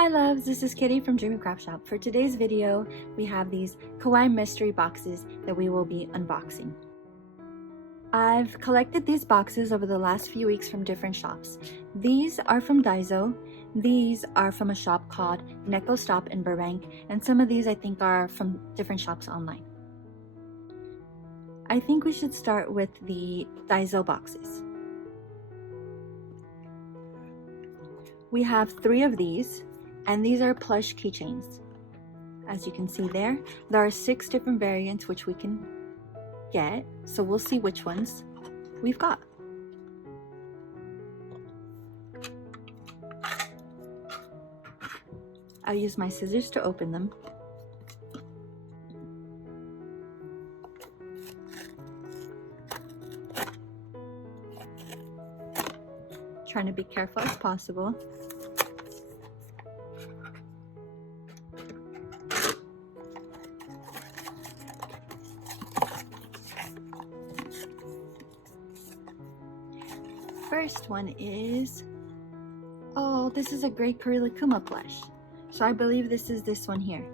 Hi loves, this is Kitty from Dreamy Craft Shop. For today's video, we have these Kawaii mystery boxes that we will be unboxing. I've collected these boxes over the last few weeks from different shops. These are from Daiso, these are from a shop called Neko Stop in Burbank, and some of these I think are from different shops online. I think we should start with the Daiso boxes. We have 3 of these. And these are plush keychains. As you can see there are 6 different variants which we can get. So we'll see which ones we've got. I'll use my scissors to open them. Trying to be careful as possible. First one is, oh, this is a great Kurila plush. So I believe this is this one here.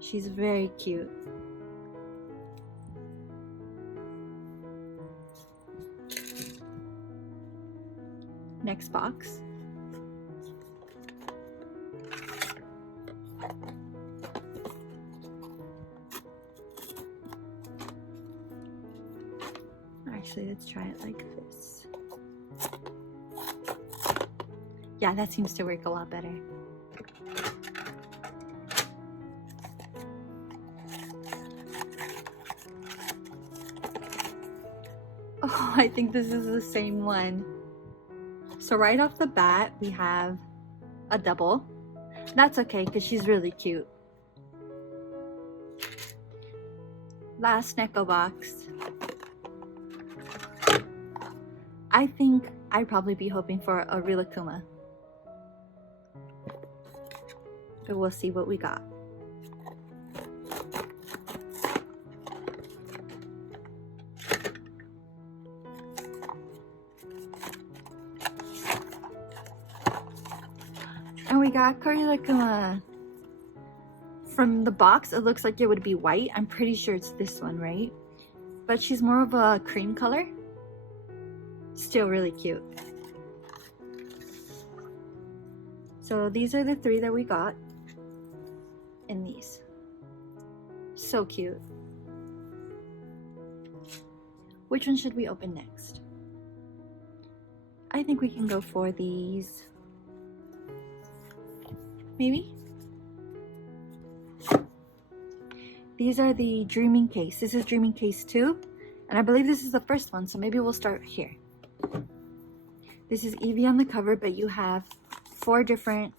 She's very cute. Next box. Actually, let's try it like this. Yeah, that seems to work a lot better. Oh, I think this is the same one. So right off the bat, we have a double. That's okay, because she's really cute. Last Neko box. I think I'd probably be hoping for a Rilakkuma. But we'll see what we got. And we got Rilakkuma. From the box, it looks like it would be white. I'm pretty sure it's this one, right? But she's more of a cream color. Still really cute. So these are the 3 that we got in these. So cute. Which one should we open next? I think we can go for these. Maybe? These are the Dreaming Case. This is Dreaming Case 2. And I believe this is the first one, so maybe we'll start here. This is Eevee on the cover, but you have 4 different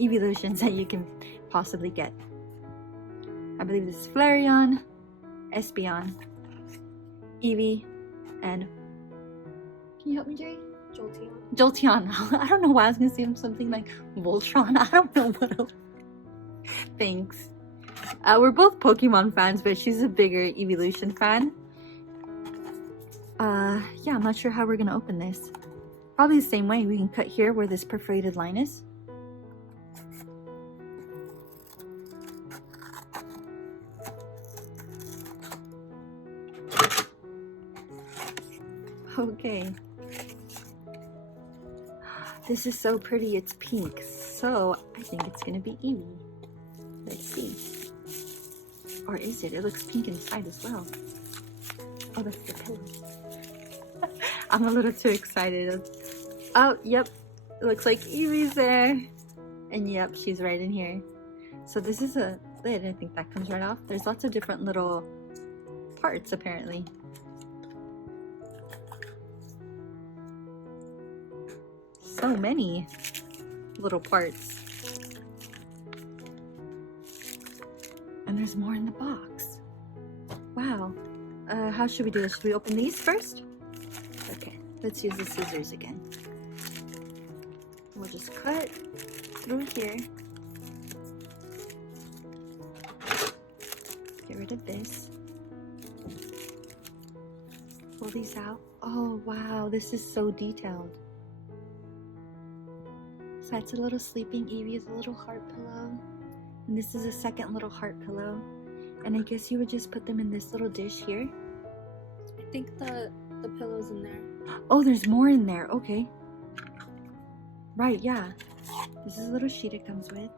evolutions that you can possibly get. I believe this is Flareon, Espeon, Eevee, and can you help me, Jerry? Jolteon. I don't know why I was gonna say something like Voltron. I don't know what else. Thanks. We're both Pokemon fans, but she's a bigger evolution fan. Yeah, I'm not sure how we're gonna open this. Probably the same way. We can cut here where this perforated line is. Okay. This is so pretty. It's pink. So I think it's gonna be Eevee. Let's see. Or is it? It looks pink inside as well. Oh, that's the pillows. I'm a little too excited. Oh, yep. It looks like Eevee's there. And yep, she's right in here. So this is a lid. I think that comes right off. There's lots of different little parts, apparently. So many little parts. And there's more in the box. Wow. How should we do this? Should we open these first? Okay, let's use the scissors again. We'll just cut through here. Get rid of this. Pull these out. Oh wow, this is so detailed. So that's a little sleeping Evie with a little heart pillow. And this is a second little heart pillow. And I guess you would just put them in this little dish here. I think the pillow's in there. Oh, there's more in there. Okay. Right, yeah. This is a little sheet it comes with.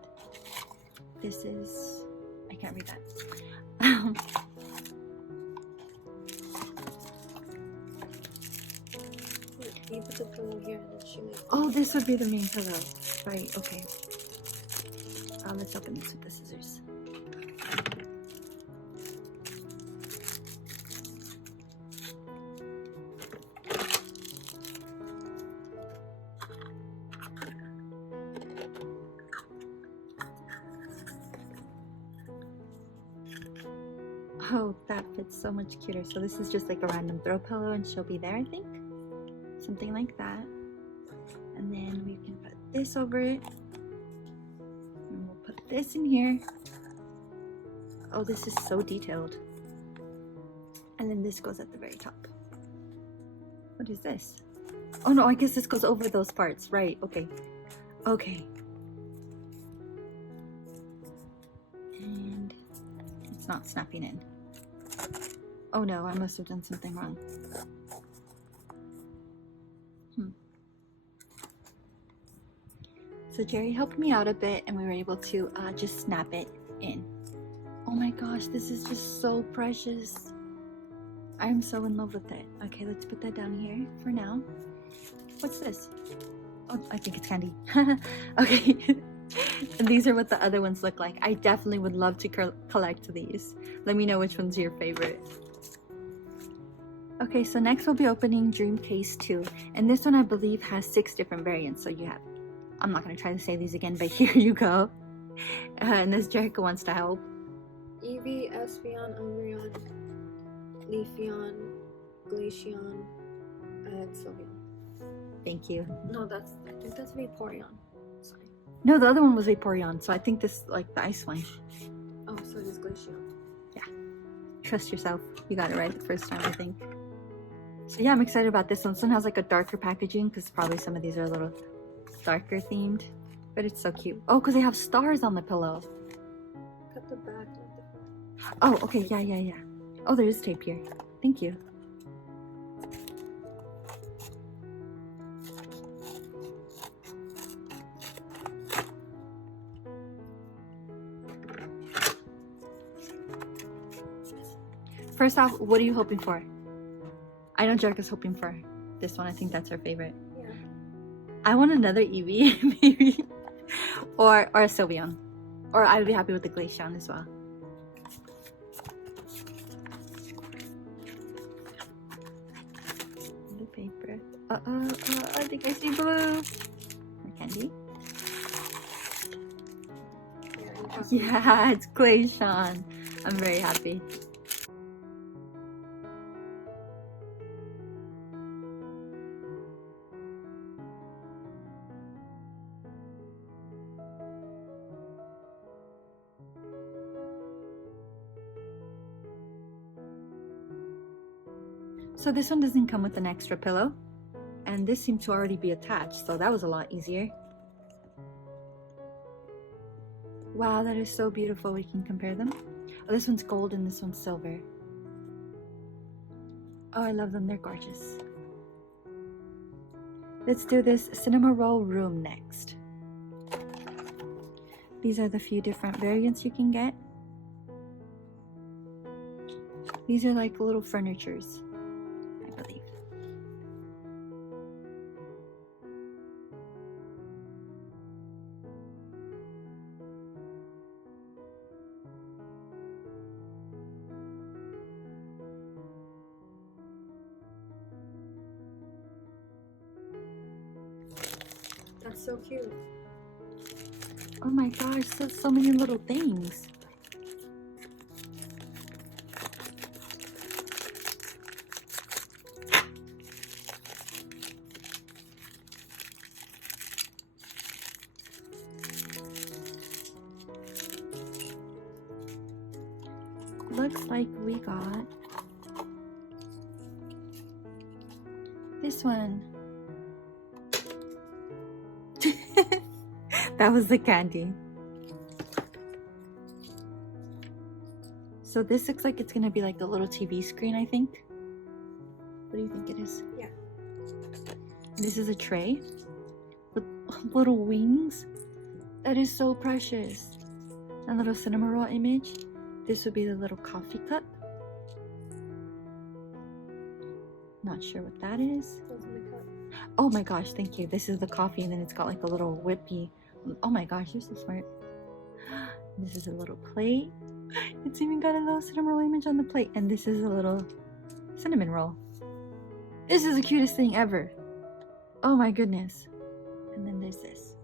This is... I can't read that. You put the pillow here and then she might... Oh, this would be the main pillow. Right, okay. Let's open this with the scissors. Oh, that fits so much cuter. So this is just like a random throw pillow and she'll be there, I think. Something like that. And then we can put this over it. And we'll put this in here. Oh, this is so detailed. And then this goes at the very top. What is this? Oh no, I guess this goes over those parts. Right, okay. Okay. And it's not snapping in. Oh no, I must have done something wrong. So Jerry helped me out a bit and we were able to just snap it in. Oh my gosh, this is just so precious. I'm so in love with it. Okay, let's put that down here for now. What's this? Oh, I think it's candy. Okay. And these are what the other ones look like. I definitely would love to collect these. Let me know which one's your favorite. Okay, so next we'll be opening Dream Case 2. And this one I believe has 6 different variants. So you have, I'm not going to try to say these again, but here you go. And this Jericho wants to help. Eevee, Espeon, Umbreon, Leafeon, Glaceon, and Sylveon. Thank you. No, I think that's Vaporeon. Sorry. No, the other one was Vaporeon, so I think this like the ice one. Oh, so it is Glaceon. Yeah. Trust yourself. You got it right the first time, I think. So yeah, I'm excited about this one. This one has like a darker packaging because probably some of these are a little darker themed, but it's so cute. Oh, because they have stars on the pillow. Cut the back, not the front. Oh, okay, yeah. Oh, there is tape here. Thank you. First off, what are you hoping for? I know Jerica's hoping for this one. I think that's her favorite. Yeah. I want another Eevee, maybe. or a Sylveon. Or I would be happy with the Glaceon as well. The paper. I think I see blue. More candy. Yeah, it's Glaceon. I'm very happy. So this one doesn't come with an extra pillow, and this seemed to already be attached, so that was a lot easier. Wow, that is so beautiful. We can compare them. Oh, this one's gold and this one's silver. Oh, I love them. They're gorgeous. Let's do this Cinnamoroll Re-ment next. These are the few different variants you can get. These are like little furnitures, I believe. That's so cute. Oh my gosh, so many little things. Looks like we got this one. That was the candy. So this looks like it's gonna be like a little TV screen, I think. What do you think it is? Yeah. This is a tray with little wings. That is so precious. A little Cinnamoroll image. This would be the little coffee cup. Not sure what that is. Oh my gosh, thank you. This is the coffee, and then it's got like a little whippy. Oh my gosh, you're so smart. This is a little plate. It's even got a little Cinnamoroll image on the plate. And this is a little cinnamon roll. This is the cutest thing ever. Oh my goodness. And then there's this.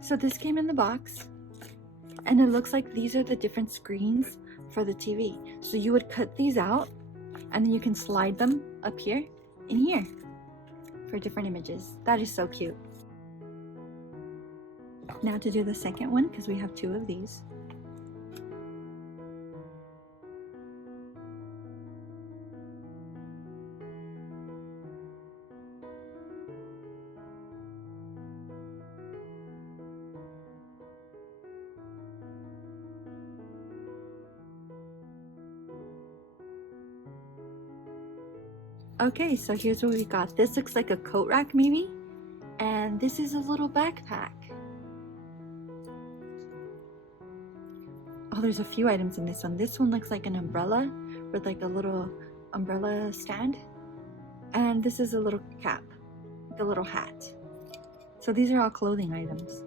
So this came in the box. And it looks like these are the different screens for the TV. So you would cut these out, and then you can slide them up here and here for different images. That is so cute. Now to do the second one, because we have two of these. Okay, so here's what we got. This looks like a coat rack maybe, and this is a little backpack. Oh, there's a few items in this one. This one looks like an umbrella with like a little umbrella stand, and this is a little cap, like a little hat. So these are all clothing items.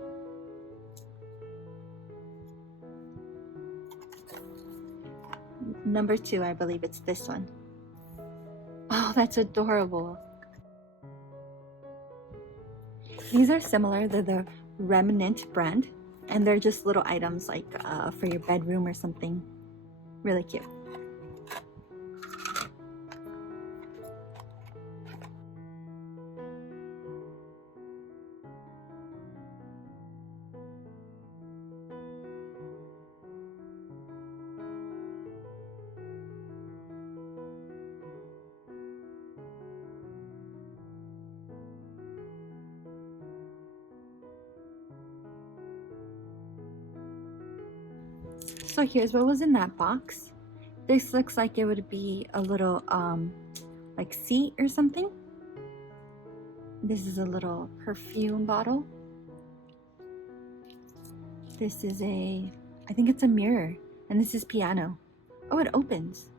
Number 2, I believe it's this one. Oh, that's adorable. These are similar. They're the Re-ment brand, and they're just little items like for your bedroom or something. Really cute. So here's what was in that box. This looks like it would be a little like seat or something. This is a little perfume bottle. This is I think it's a mirror, and this is piano. Oh, it opens.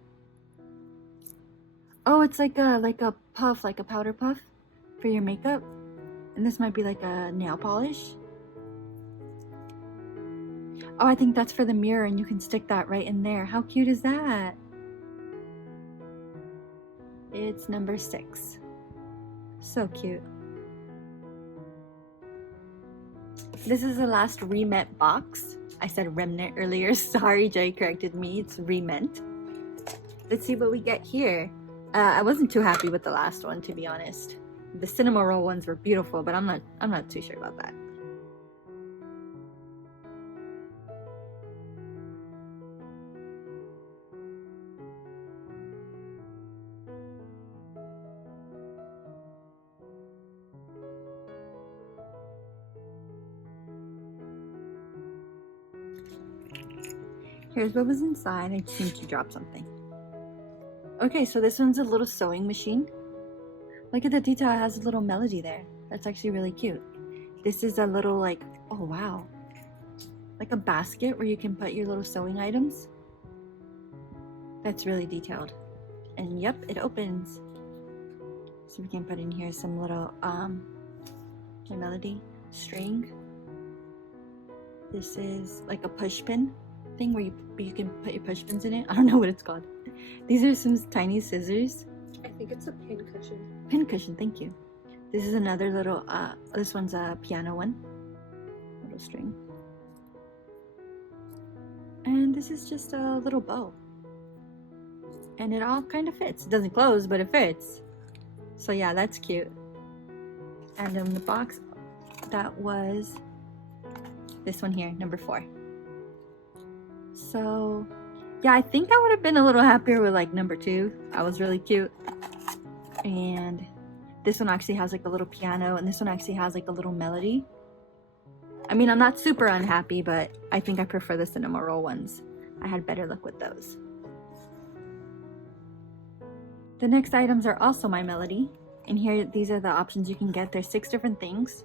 Oh, it's like a puff, like a powder puff for your makeup. And this might be like a nail polish. Oh, I think that's for the mirror, and you can stick that right in there. How cute is that? It's number 6. So cute. This is the last Re-ment box. I said Re-ment earlier. Sorry, Jay corrected me. It's Re-ment. Let's see what we get here. I wasn't too happy with the last one, to be honest. The Cinnamoroll ones were beautiful, but I'm not too sure about that. Here's what was inside. I just need to drop something. Okay, so this one's a little sewing machine. Look at the detail. It has a little Melody there. That's actually really cute. This is a little like, oh wow, like a basket where you can put your little sewing items. That's really detailed. And yep, it opens. So we can put in here some little okay, Melody string. This is like a push pin thing where you can put your push pins in it. I don't know what it's called. These are some tiny scissors. I think it's a pin cushion. Pin cushion, thank you. This is another little this one's a piano one. Little string. And this is just a little bow. And it all kind of fits. It doesn't close, but it fits. So yeah, that's cute. And in the box, that was this one here, number 4. So yeah, I think I would have been a little happier with like number 2. That was really cute. And This one actually has like a little piano, and this one actually has like a little melody. I mean, I'm not super unhappy, but I think I prefer the Cinnamoroll ones. I had better luck with those. The next items are also my Melody. And here, these are the options you can get. There's 6 different things.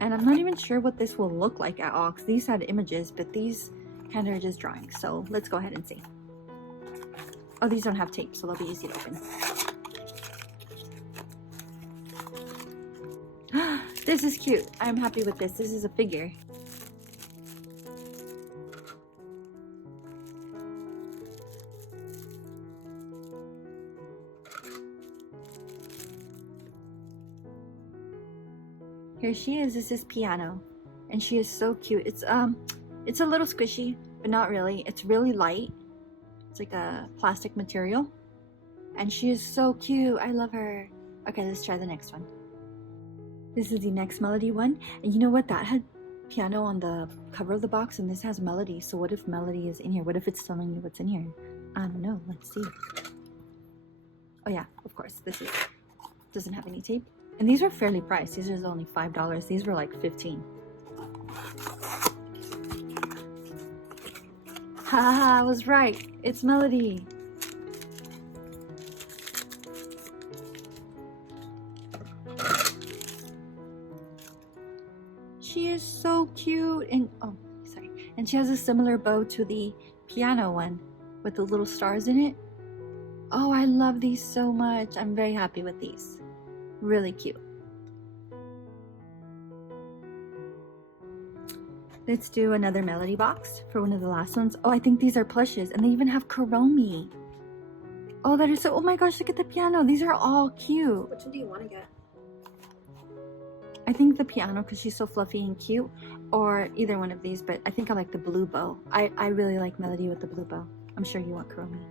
And I'm not even sure what this will look like at all, because these had images, but these kind of are just drawings. So let's go ahead and see. Oh, these don't have tape, so they'll be easy to open. This is cute. I'm happy with this. This is a figure. Here she is. This is Piano, and she is so cute. It's a little squishy, but not really. It's really light. It's like a plastic material, and she is so cute. I love her. Okay, let's try the next one. This is the next Melody one, and you know what? That had Piano on the cover of the box, and this has Melody. So what if Melody is in here? What if it's telling you what's in here? I don't know. Let's see. Oh yeah, of course. This doesn't have any tape. And these were fairly priced. These are only $5. These were like $15. Haha, I was right. It's Melody. She is so cute, and oh, sorry. And she has a similar bow to the Piano one with the little stars in it. Oh, I love these so much. I'm very happy with these. Really cute. Let's do another Melody box for one of the last ones. Oh, I think these are plushes, and they even have Kawaii. Oh, that is so, oh my gosh, look at the piano. These are all cute. Which one do you want to get? I think the piano, because she's so fluffy and cute, or either one of these, but I think I like the blue bow. I really like Melody with the blue bow. I'm sure you want Kawaii.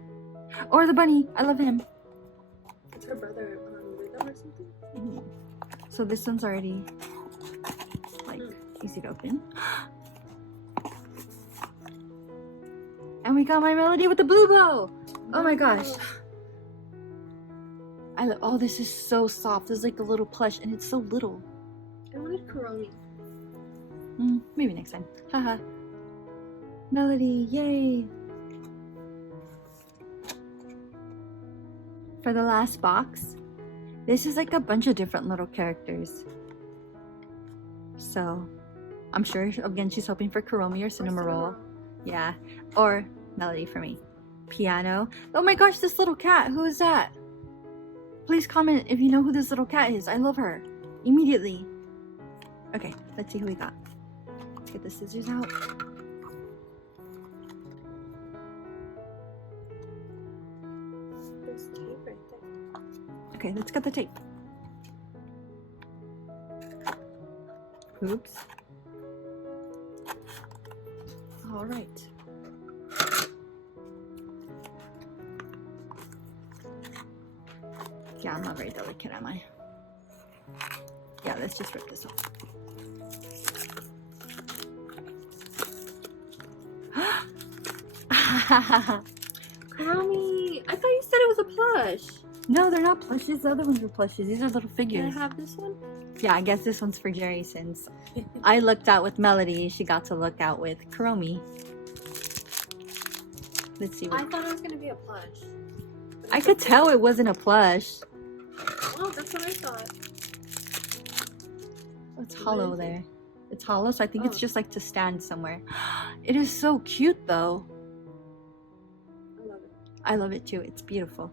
Or the bunny. I love him. It's her brother with them or something? Mm. So this one's already like easy to open. And we got my Melody with the blue bow. Oh my gosh. Oh, this is so soft. This is like a little plush, and it's so little. I wanted Kawaii. Maybe next time. Haha. Melody, yay. For the last box, this is like a bunch of different little characters. So, I'm sure, again, she's hoping for Kawaii or Cinnamoroll. Yeah. Or Melody for me. Piano. Oh my gosh, this little cat. Who is that? Please comment if you know who this little cat is. I love her. Immediately. Okay, let's see who we got. Let's get the scissors out. There's tape right there. Okay, let's get the tape. Oops. All right. Yeah, I'm not very delicate, am I? Yeah, let's just rip this off. Kawaii! I thought you said it was a plush. No, they're not plushes. The other ones are plushes. These are little Can figures. I have this one? Yeah, I guess this one's for Jerry since I looked out with Melody. She got to look out with Kawaii. Let's see. I thought it was gonna be a plush. I could tell it wasn't a plush. Oh, that's what I thought. Oh, it's hollow there. It's hollow, so I think it's Oh. just like to stand somewhere. It is so cute though. I love it. I love it too. It's beautiful.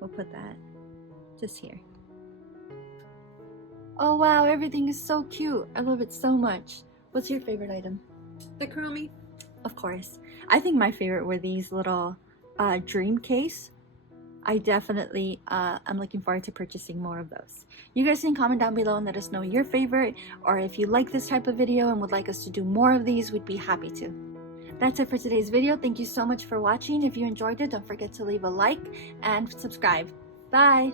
We'll put that just here. Oh wow, everything is so cute. I love it so much. What's your favorite item? The Kawaii. Of course. I think my favorite were these little dream case. I definitely am looking forward to purchasing more of those. You guys can comment down below and let us know your favorite, or if you like this type of video and would like us to do more of these, we'd be happy to. That's it for today's video. Thank you so much for watching. If you enjoyed it, don't forget to leave a like and subscribe. Bye!